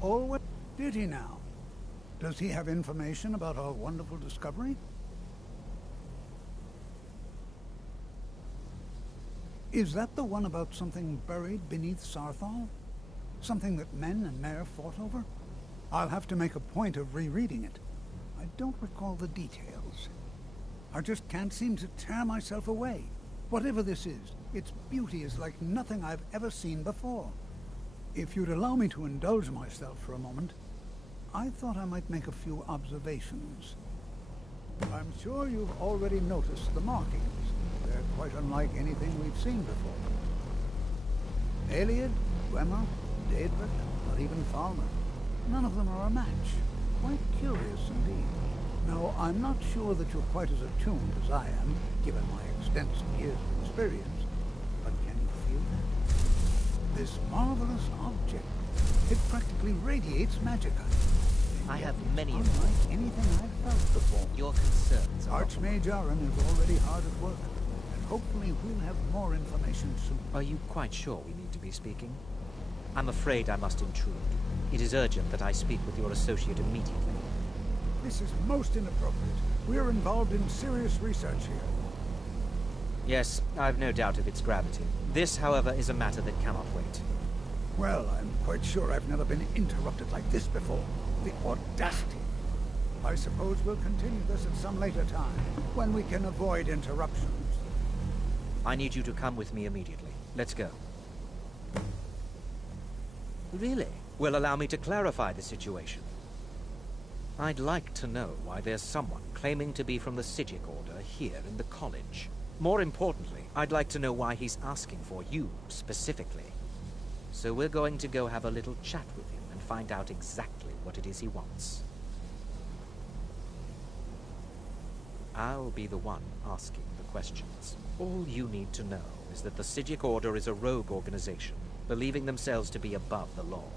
Always did he now? Does he have information about our wonderful discovery? Is that the one about something buried beneath Sarthal? Something that men and Mare fought over? I'll have to make a point of rereading it. I don't recall the details. I just can't seem to tear myself away. Whatever this is, its beauty is like nothing I've ever seen before. If you'd allow me to indulge myself for a moment, I thought I might make a few observations. I'm sure you've already noticed the markings. They're quite unlike anything we've seen before. Aliad, Gwemmer, Daedric, or even Falmer. None of them are a match. Quite curious indeed. Now, I'm not sure that you're quite as attuned as I am, given my extensive years of experience, but can you feel that? This marvelous object, it practically radiates magicka. I have many of them. Unlike anything I've felt before. Your concerns are... Archmage Aaron is already hard at work, and hopefully we'll have more information soon. Are you quite sure we need to be speaking? I'm afraid I must intrude. It is urgent that I speak with your associate immediately. This is most inappropriate. We're involved in serious research here. Yes, I've no doubt of its gravity. This, however, is a matter that cannot wait. Well, I'm quite sure I've never been interrupted like this before. The audacity. I suppose we'll continue this at some later time, when we can avoid interruptions. I need you to come with me immediately. Let's go. Really? Well, allow me to clarify the situation. I'd like to know why there's someone claiming to be from the Psijic Order here in the college. More importantly, I'd like to know why he's asking for you, specifically. So we're going to go have a little chat with him and find out exactly what it is he wants. I'll be the one asking the questions. All you need to know is that the Psijic Order is a rogue organization, believing themselves to be above the law.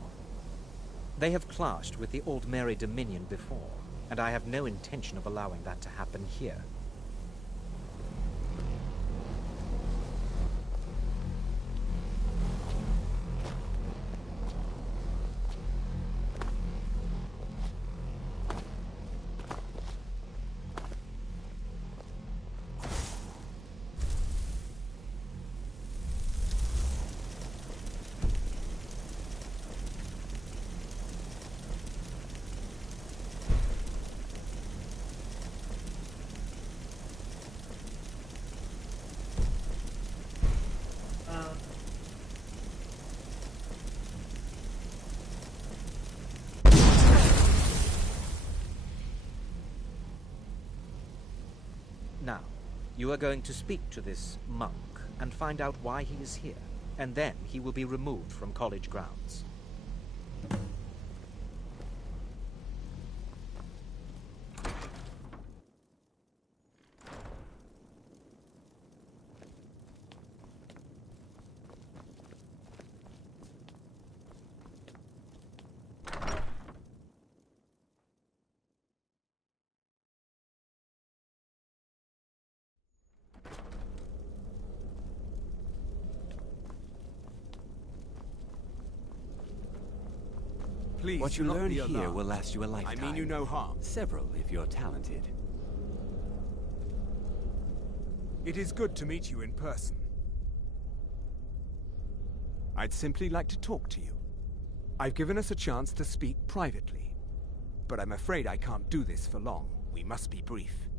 They have clashed with the Old Mary Dominion before, and I have no intention of allowing that to happen here. Now, you are going to speak to this monk and find out why he is here, and then he will be removed from college grounds. Please, what you learn here will last you a lifetime. I mean you no harm. Several, if you're talented. It is good to meet you in person. I'd simply like to talk to you. I've given us a chance to speak privately, but I'm afraid I can't do this for long. We must be brief.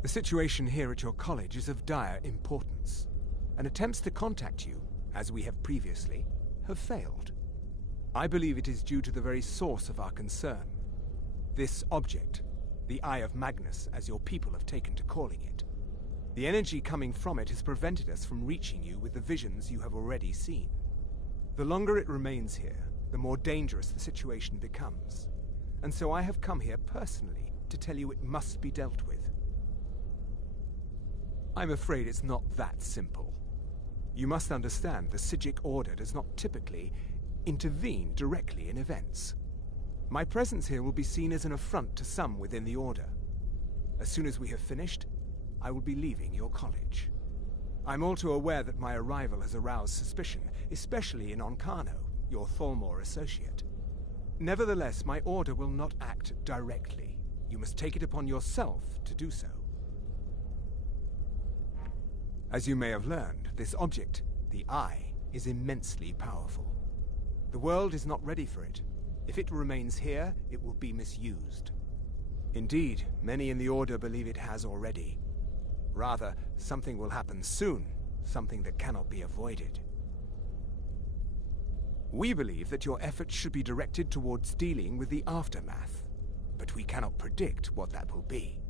The situation here at your college is of dire importance, and attempts to contact you, as we have previously, have failed. I believe it is due to the very source of our concern. This object, the Eye of Magnus, as your people have taken to calling it. The energy coming from it has prevented us from reaching you with the visions you have already seen. The longer it remains here, the more dangerous the situation becomes. And so I have come here personally to tell you it must be dealt with. I'm afraid it's not that simple. You must understand the Psijic Order does not typically intervene directly in events. My presence here will be seen as an affront to some within the Order. As soon as we have finished, I will be leaving your college. I'm all too aware that my arrival has aroused suspicion, especially in Onkano, your Thalmor associate. Nevertheless, my order will not act directly. You must take it upon yourself to do so. As you may have learned, this object, the Eye, is immensely powerful. The world is not ready for it. If it remains here, it will be misused. Indeed, many in the Order believe it has already. Rather, something will happen soon, something that cannot be avoided. We believe that your efforts should be directed towards dealing with the aftermath, but we cannot predict what that will be.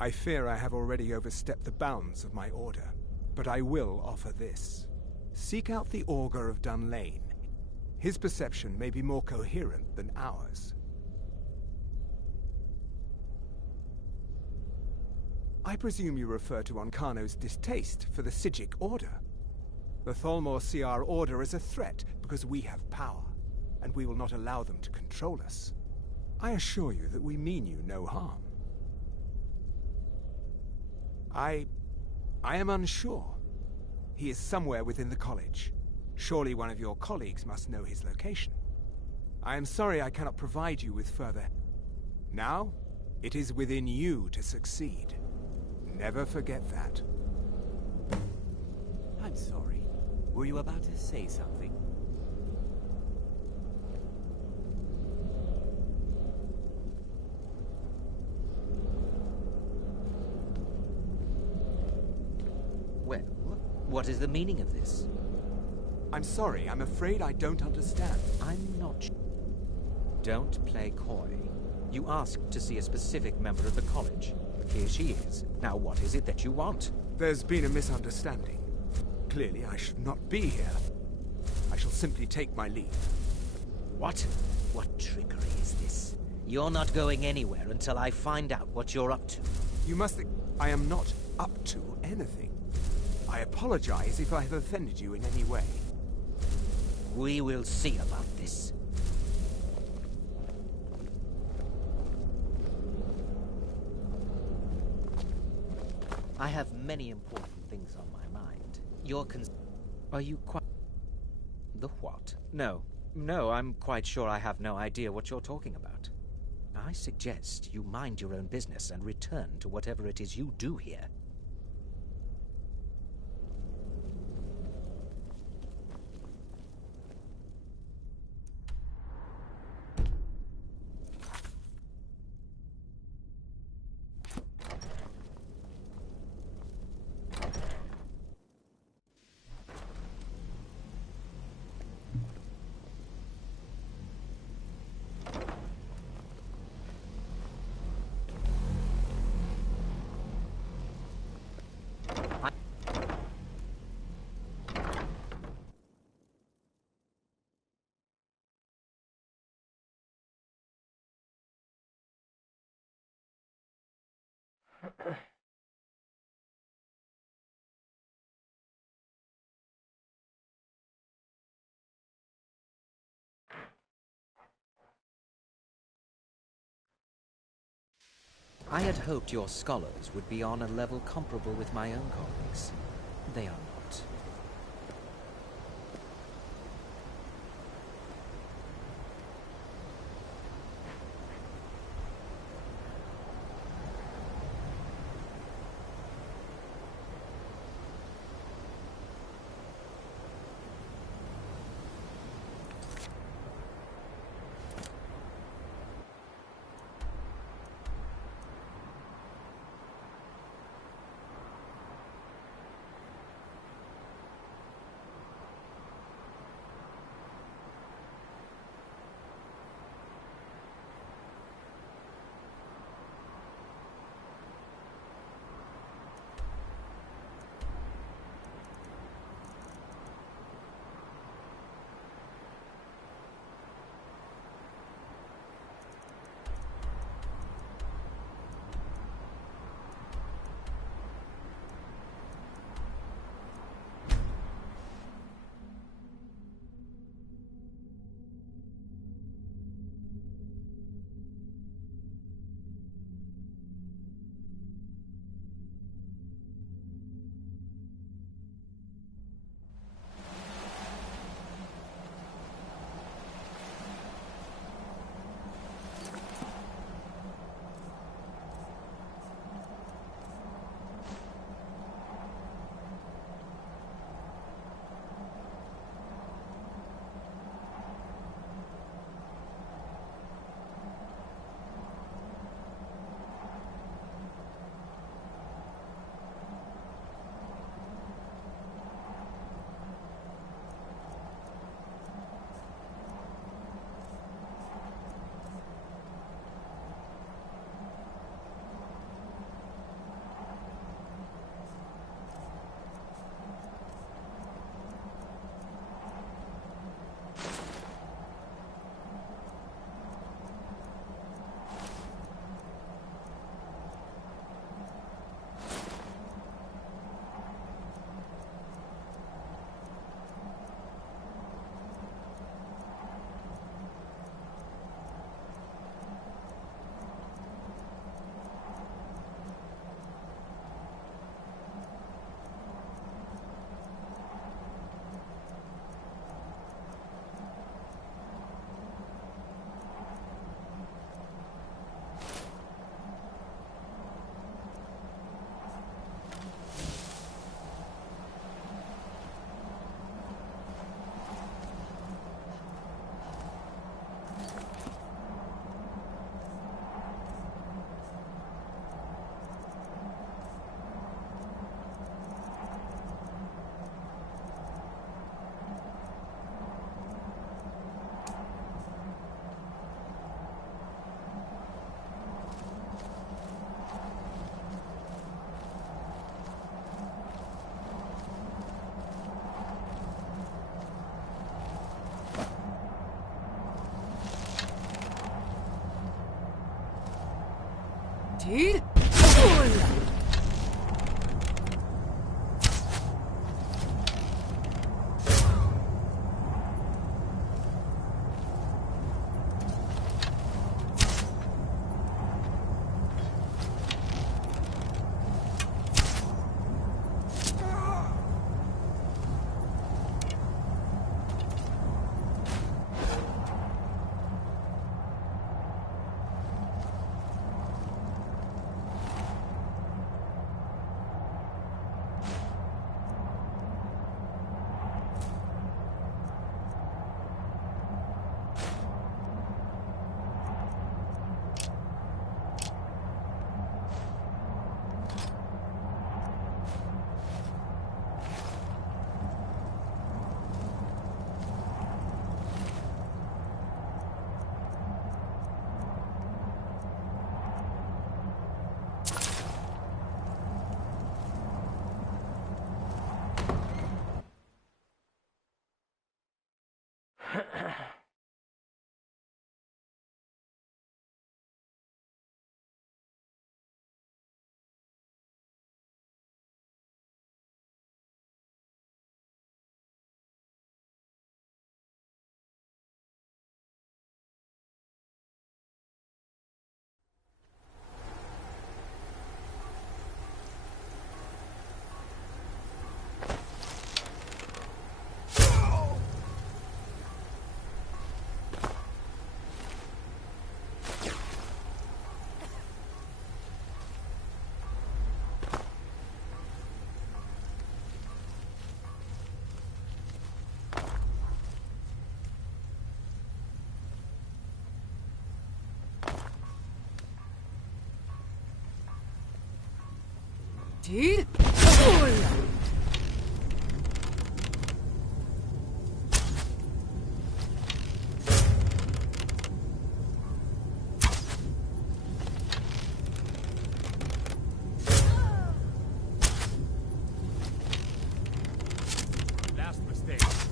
I fear I have already overstepped the bounds of my order, but I will offer this. Seek out the Augur of Dunlane. His perception may be more coherent than ours. I presume you refer to Onkano's distaste for the Psijic Order. The Thalmor see our order as a threat because we have power, and we will not allow them to control us. I assure you that we mean you no harm. I am unsure. He is somewhere within the college. Surely one of your colleagues must know his location. I am sorry I cannot provide you with further. Now, it is within you to succeed. Never forget that. I'm sorry. Were you about to say something? Well, what is the meaning of this? I'm sorry, I'm afraid I don't understand. I'm not. Don't play coy. You asked to see a specific member of the college. Here she is. Now what is it that you want? There's been a misunderstanding. Clearly I should not be here. I shall simply take my leave. What? What trickery is this? You're not going anywhere until I find out what you're up to. You must I am not up to anything. I apologize if I have offended you in any way. We will see about this. I have many important things on my mind. Are you quite... The what? No, I'm quite sure I have no idea what you're talking about. I suggest you mind your own business and return to whatever it is you do here. I had hoped your scholars would be on a level comparable with my own colleagues. They are not. Last mistake.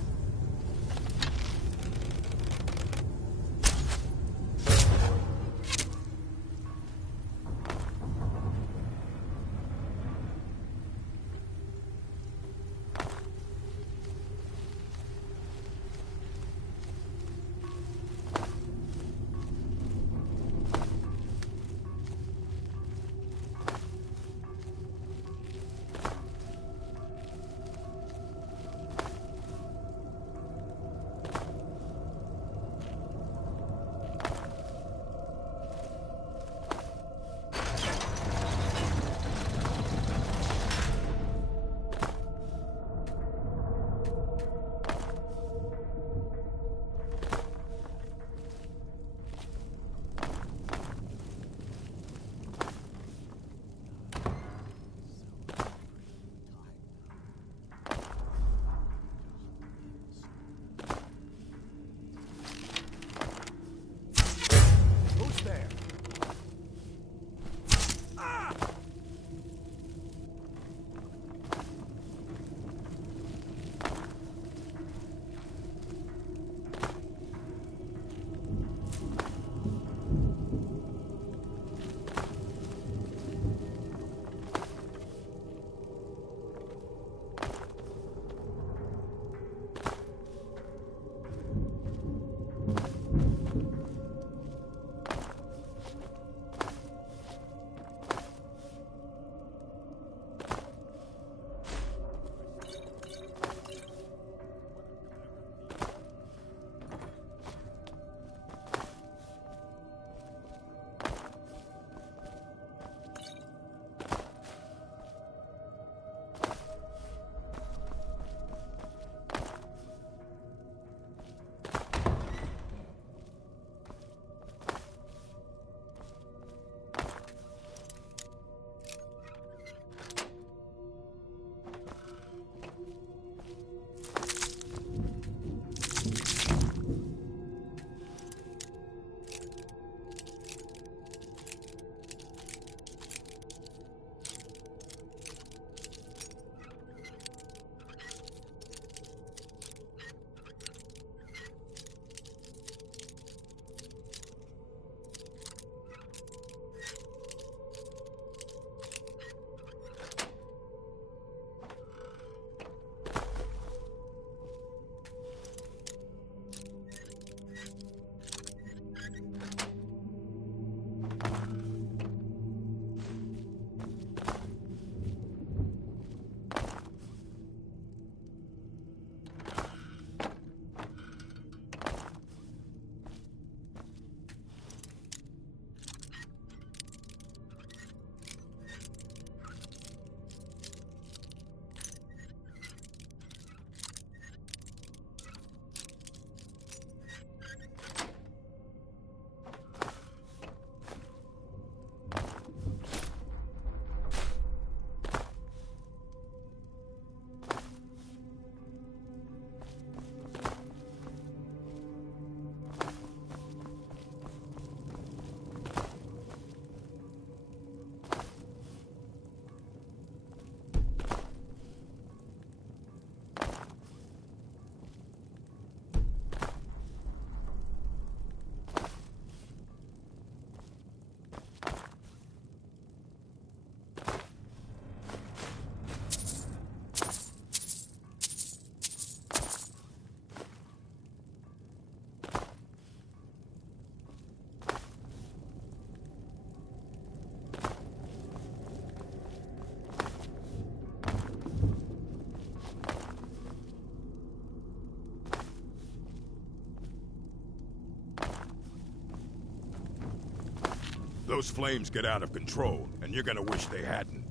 Those flames get out of control, and you're gonna wish they hadn't.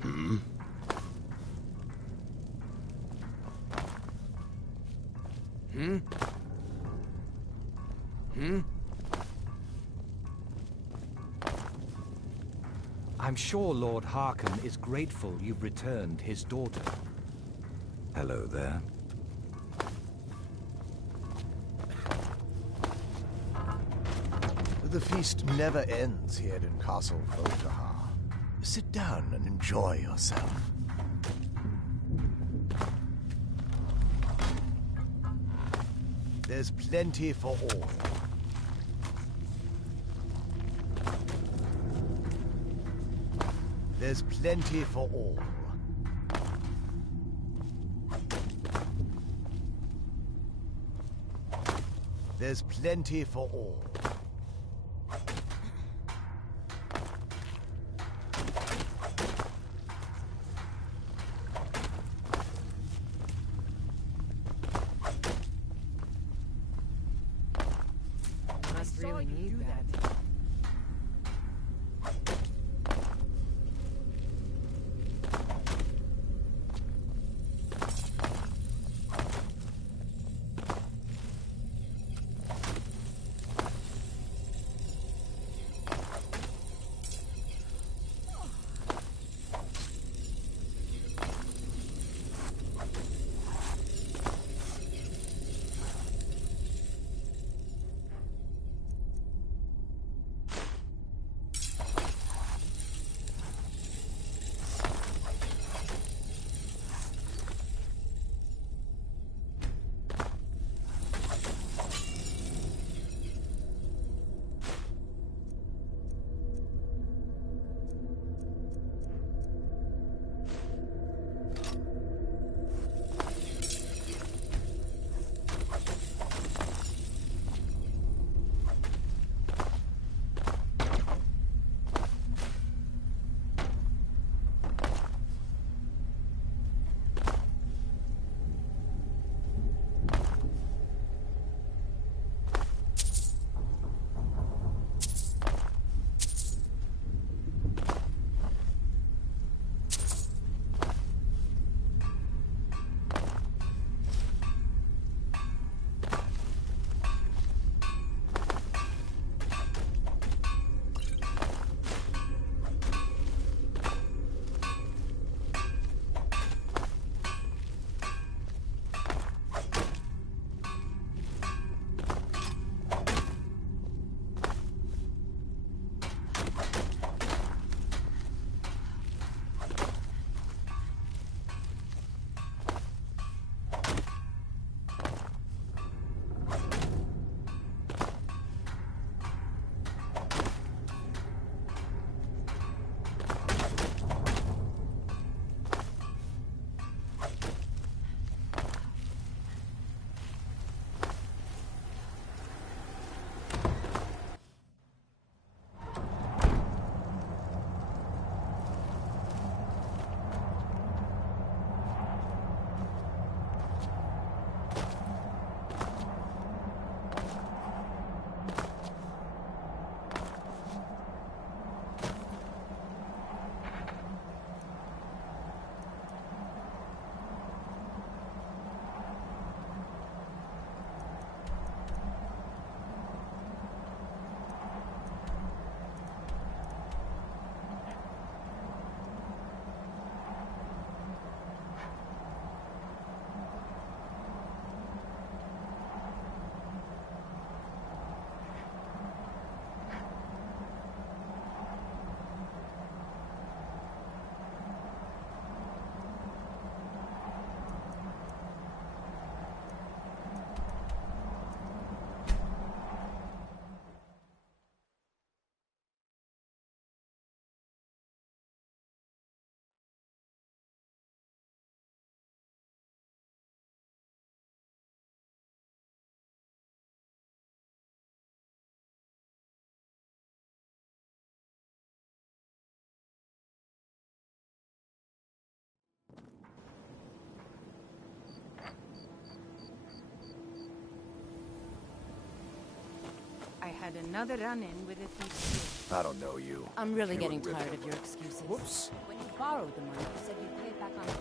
Hmm? Hmm? Hmm? I'm sure Lord Harkon is grateful you've returned his daughter. Hello there. The feast never ends here in Castle Voltahar. Sit down and enjoy yourself. There's plenty for all. There's plenty for all. There's plenty for all. Must really need that. had another run-in with a thief. I don't know you. I'm really You getting were with tired him. of your excuses. Whoops. When you borrowed the money, you said you'd pay it back on time.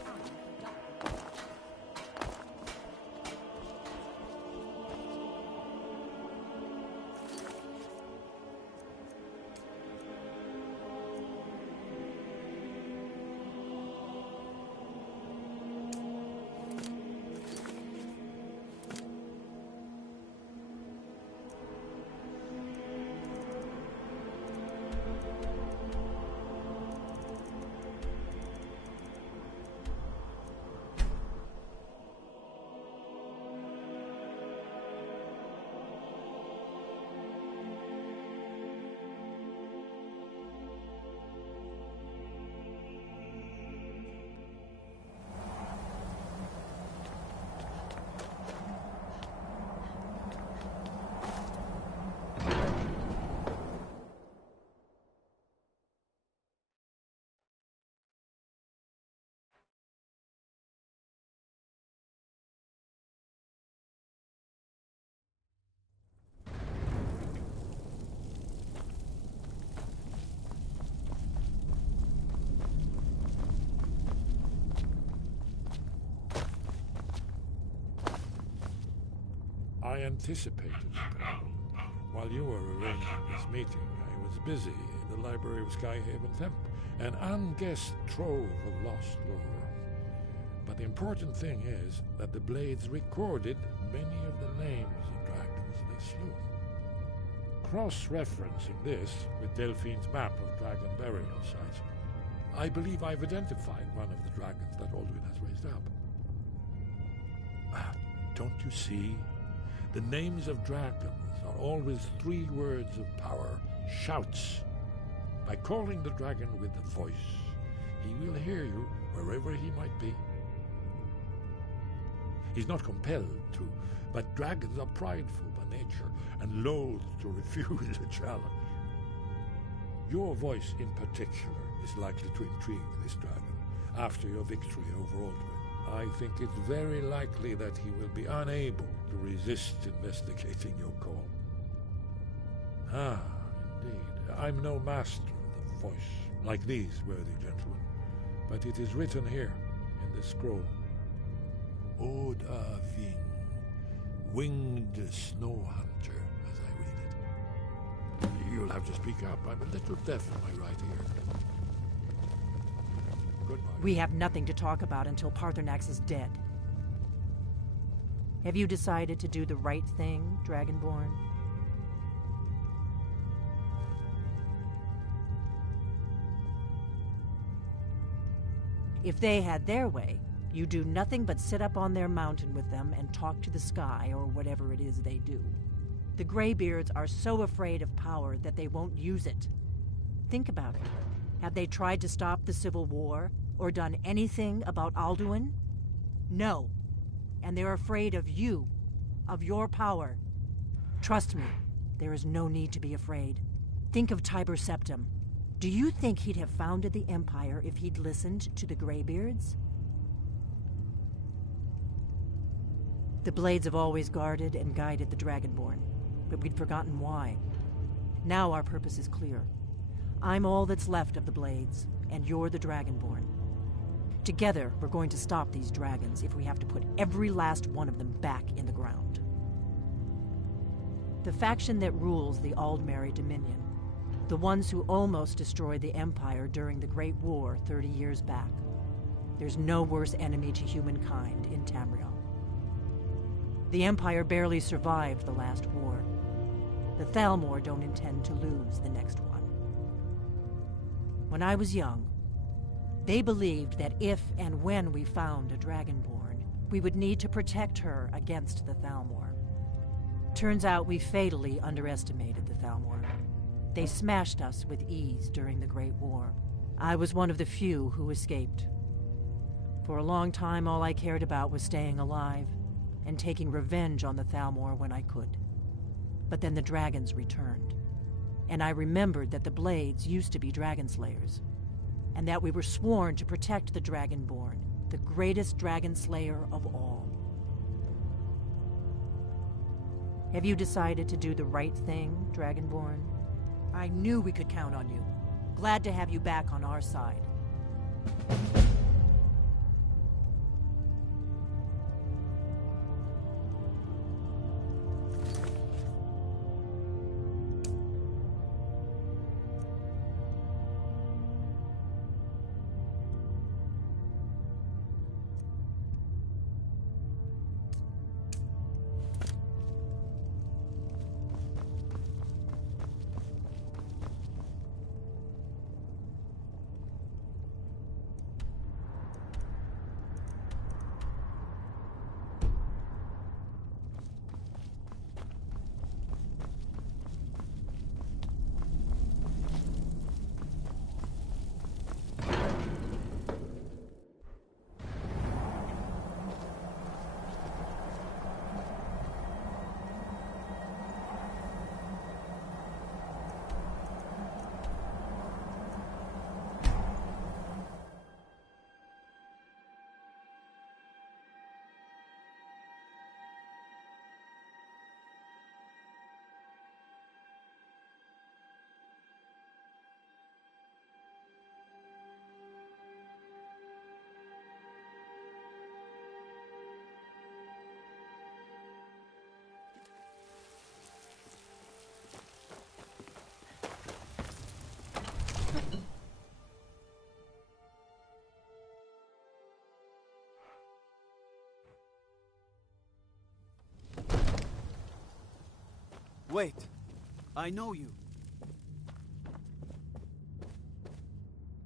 I anticipated the problem. While you were arranging this meeting, I was busy in the library of Skyhaven Temp, an unguessed trove of lost lore. But the important thing is that the Blades recorded many of the names of dragons they slew. Cross-referencing this with Delphine's map of dragon burial sites, I believe I've identified one of the dragons that Alduin has raised up. Don't you see? The names of dragons are always 3 words of power, shouts. By calling the dragon with a voice, he will hear you wherever he might be. He's not compelled to, but dragons are prideful by nature and loath to refuse a challenge. Your voice in particular is likely to intrigue this dragon after your victory over Alduin. I think it's very likely that he will be unable to resist investigating your call. Ah, indeed. I'm no master of the voice, like these worthy gentlemen, but it is written here in this scroll. Oda Ving, winged snow hunter, as I read it. You'll have to speak up. I'm a little deaf in my right ear. Goodbye. We have nothing to talk about until Parthenax is dead. Have you decided to do the right thing, Dragonborn? If they had their way, you do nothing but sit up on their mountain with them and talk to the sky or whatever it is they do. The Greybeards are so afraid of power that they won't use it. Think about it. Have they tried to stop the Civil War or done anything about Alduin? No. And they're afraid of you, of your power. Trust me, there is no need to be afraid. Think of Tiber Septim. Do you think he'd have founded the Empire if he'd listened to the Greybeards? The Blades have always guarded and guided the Dragonborn, but we'd forgotten why. Now our purpose is clear. I'm all that's left of the Blades, and you're the Dragonborn. Together, we're going to stop these dragons if we have to put every last one of them back in the ground. The faction that rules the Aldmeri Dominion, the ones who almost destroyed the Empire during the Great War 30 years back. There's no worse enemy to humankind in Tamriel. The Empire barely survived the last war. The Thalmor don't intend to lose the next one. When I was young, they believed that if and when we found a Dragonborn, we would need to protect her against the Thalmor. Turns out we fatally underestimated the Thalmor. They smashed us with ease during the Great War. I was one of the few who escaped. For a long time, all I cared about was staying alive and taking revenge on the Thalmor when I could. But then the dragons returned, and I remembered that the Blades used to be dragon slayers, and that we were sworn to protect the Dragonborn, the greatest dragon slayer of all. Have you decided to do the right thing, Dragonborn? I knew we could count on you. Glad to have you back on our side. Wait. I know you.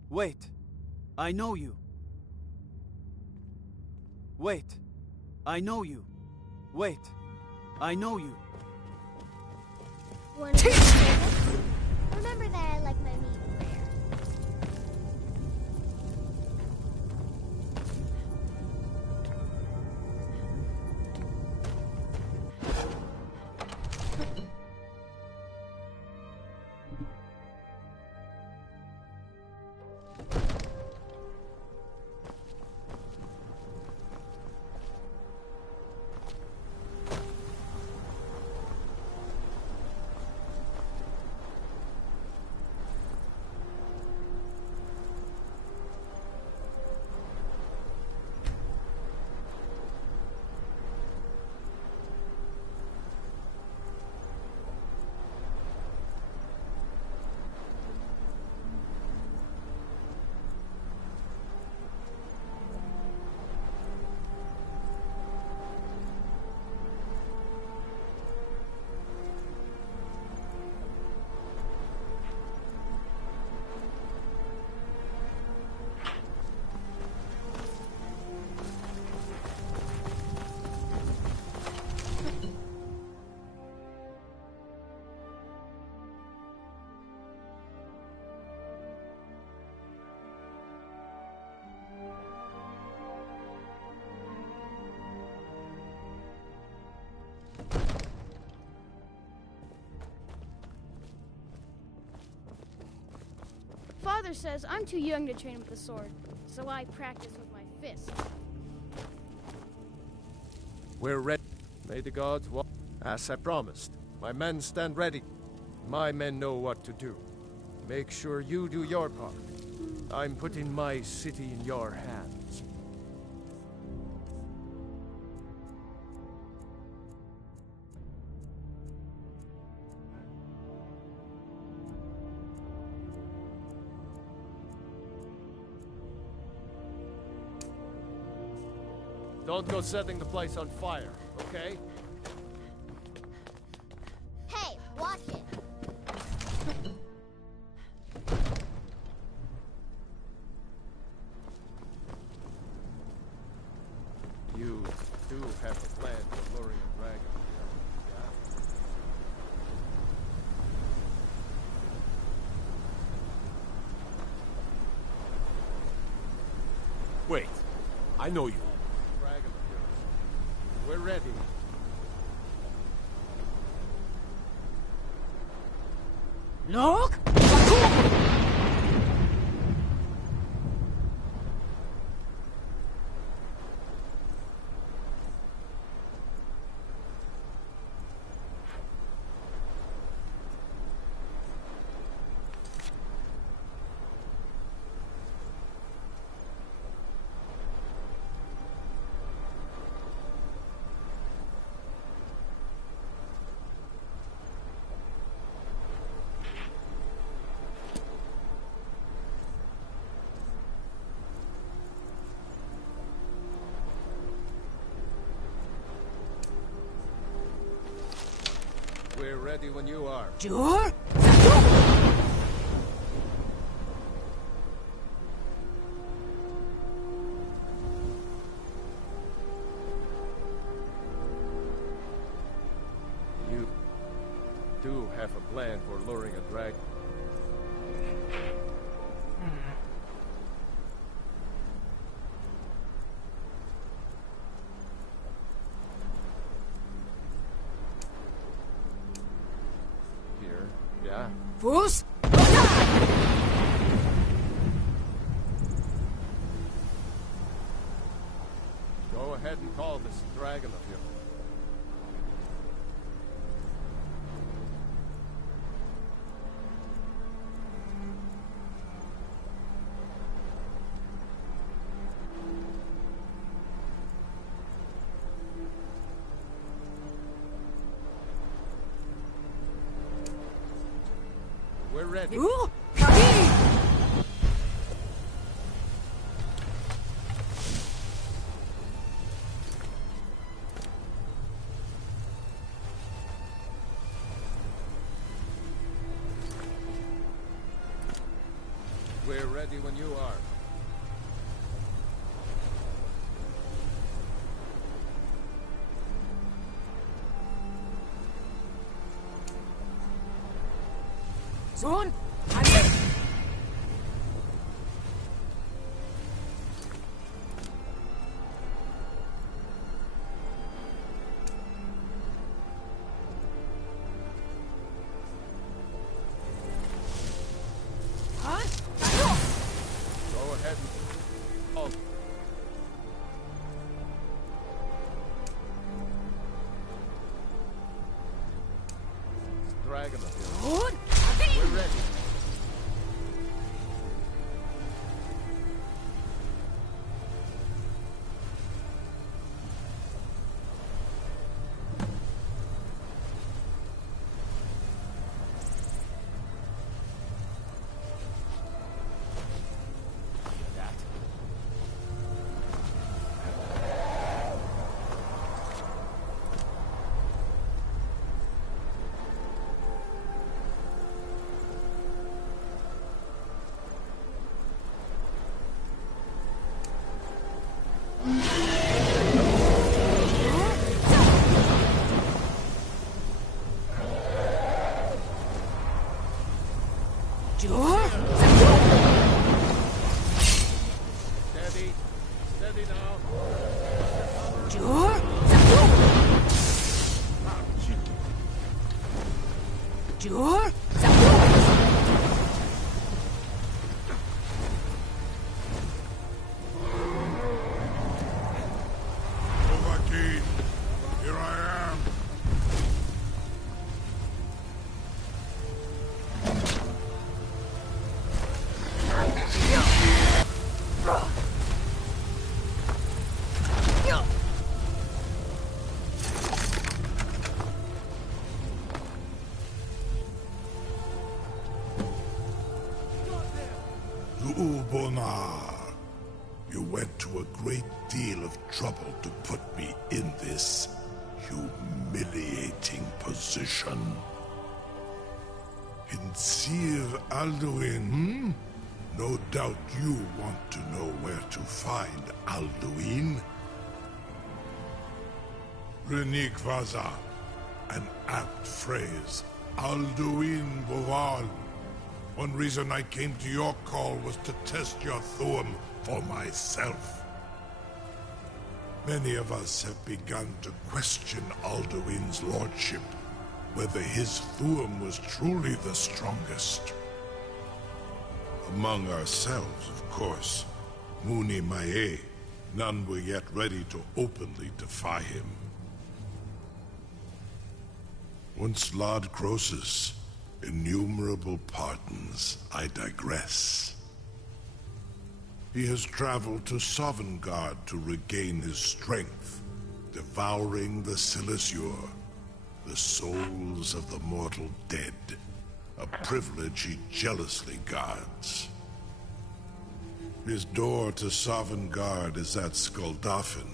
Wait. I know you. Wait. I know you. Wait. I know you. Want to service? Remember that I like my meat rare. Father says I'm too young to train with the sword, so I practice with my fist. We're ready. May the gods walk. As I promised, my men stand ready. My men know what to do. Make sure you do your part. I'm putting my city in your hands. Don't go setting the place on fire, okay? Hey, watch it. You do have a plan for luring a dragon. Yeah? Wait. I know you. Dragon of yours. We're ready. Look! ready when you are. Sure. You do have a plan for luring a dragon. Here, yeah. Fools! Go ahead and call this dragon of yours. We're ready. Ooh! We're ready when you are. Soon! Go ahead and... Oh. This dragon of yours. We're ready. Sure. Steady. Steady now. Sure. Sure. Overkeen, here I am. Ubonar, you went to a great deal of trouble to put me in this humiliating position. Insir Alduin, hmm? No doubt you want to know where to find Alduin. Renik Vaza, an apt phrase. Alduin Boval. One reason I came to your call was to test your Thuum for myself. Many of us have begun to question Alduin's lordship, whether his Thuum was truly the strongest. Among ourselves, of course, Muni Mae, none were yet ready to openly defy him. Once Lord Croesus, innumerable pardons, I digress. He has traveled to Sovngarde to regain his strength, devouring the Silesure, the souls of the mortal dead, a privilege he jealously guards. His door to Sovngarde is at Skuldafn,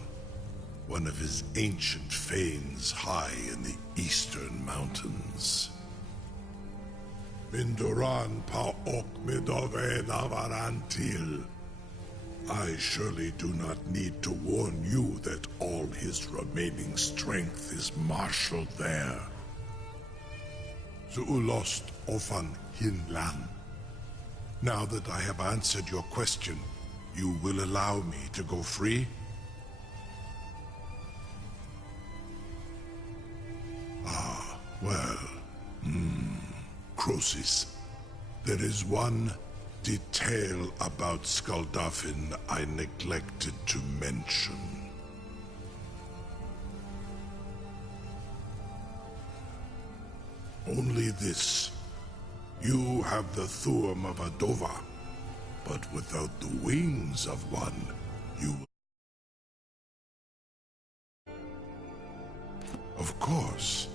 one of his ancient fanes high in the eastern mountains. Minduran pa ok midove navarantil. I surely do not need to warn you that all his remaining strength is marshaled there. Zuulost ofan hinlan. Now that I have answered your question, you will allow me to go free? Ah, well, Croesus, there is one detail about Skuldafn I neglected to mention. Only this. You have the Thuum of Adova, but without the wings of one, you... Of course,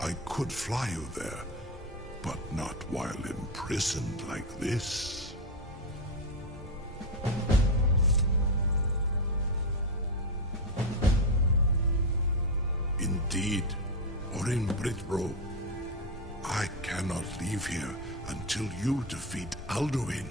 I could fly you there, but not while imprisoned like this. Indeed, or in Britbro, I cannot leave here until you defeat Alduin.